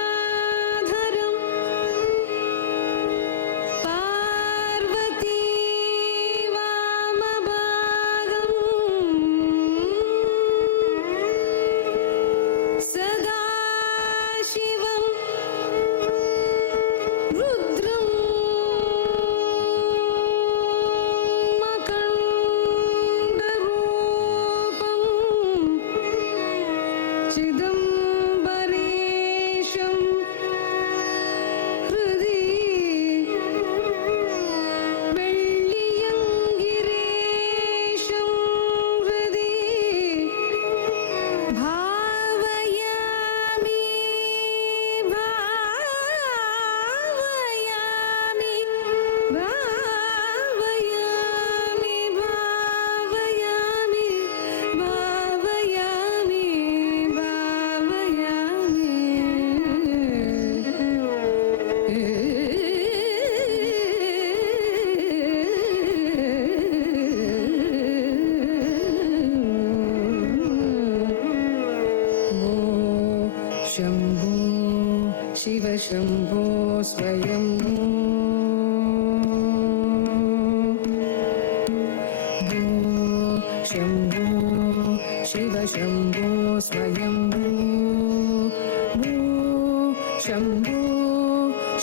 जटाधरं पार्वती वामभागं सदाशिवं रुद्रं चिदंबरेशं हृदि वेल्लियंगिरेशं हृदि भावयामि भावयामि भावयामि भावयामि भावयामि शंभो शिव शंभो स्वयंभू शंभो शिव शंभो स्वयंभू शंभो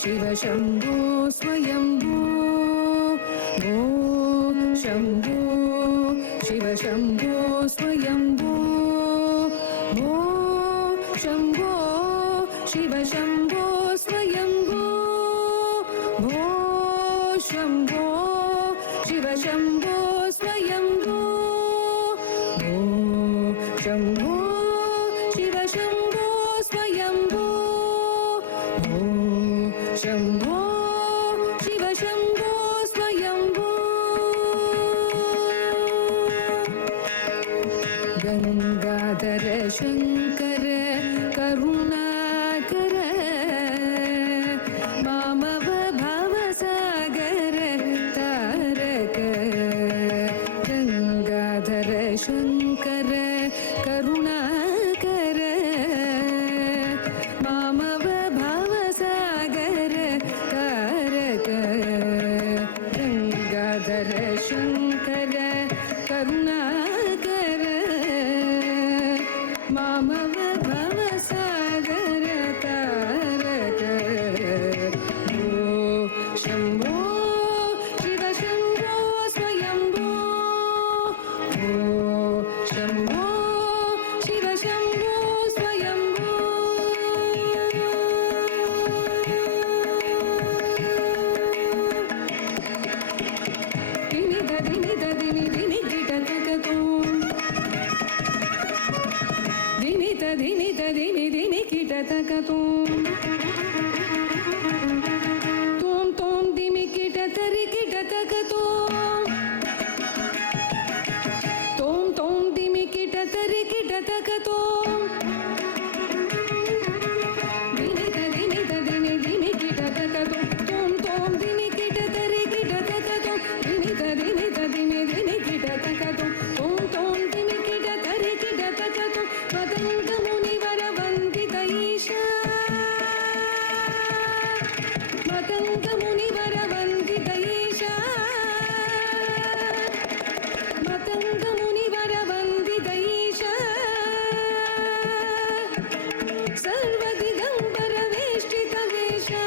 शिव शंभो स्वयंभू शंभो शिव शंभो स्वयंभू शंभो शिव शंभो स्वयंभू शंभो शिव शंभो स्वयंभू शंभो शिव शंभो स्वयंभू शंभो शिव शंभो स्वयंभू गंगाधर शंकर करुणाकर मामव भवसागर तारक गंगाधर शंकर करुणाकर मामव भवसागर तारक गंगाधर शंकर करुणाकर मामव भवसागर तारक शंभो शिव शंभो स्वयंभो शंभो शिव शंभो स्वयंभो दिनि दिनि दिनि दिनि गिटतकतो दिनि दिनि दिनि दिनि गिटतकतो तोम तोम दिमि गिटतरि गिटतकतो तोम तोम दिमि गिटतरि गिटतकतो दिनि दिनि दिनि दिनि गिटतकतो तोम तोम दिमि गिटतरि गिटतकतो दिनि दिनि दिनि दिनि गिटतकतो तोम तोम दिमि गिटतरि गिटतकतो पतंग मुनिवर वंदित ईशा पतंग मुनिवर वंदित ईशा पतंग मुनिवर वंदित ईशा सर्वदिगंबर वेष्टित वेशा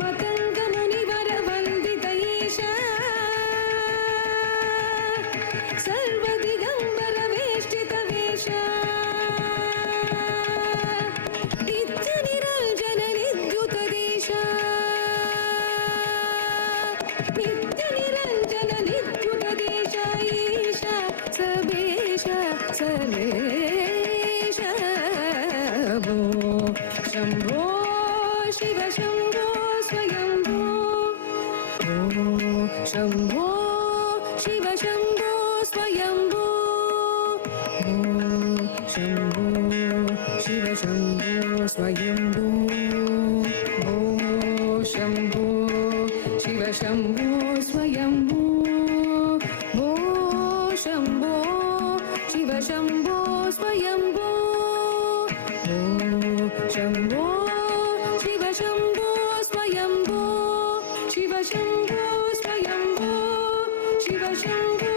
पतंग मुनिवर वंदित ईशा सर्वदिगंबर वेष्टित वेशा नित्य निरंजन निद्युत देशा नित्य निरंजन निद्युत देशा ईशा सबेशा सर्वेशा शंभो शिव शंभो स्वयंभो शंभो शिव शंभो स्वयंभो शंभो शिव शंभो स्वयंभो शंभो शिव शंभो स्वयंभो शंभो शम्भो शिव शम्भो स्वयम्भो शिव शम्भो स्वयम्भो शिव शम्भो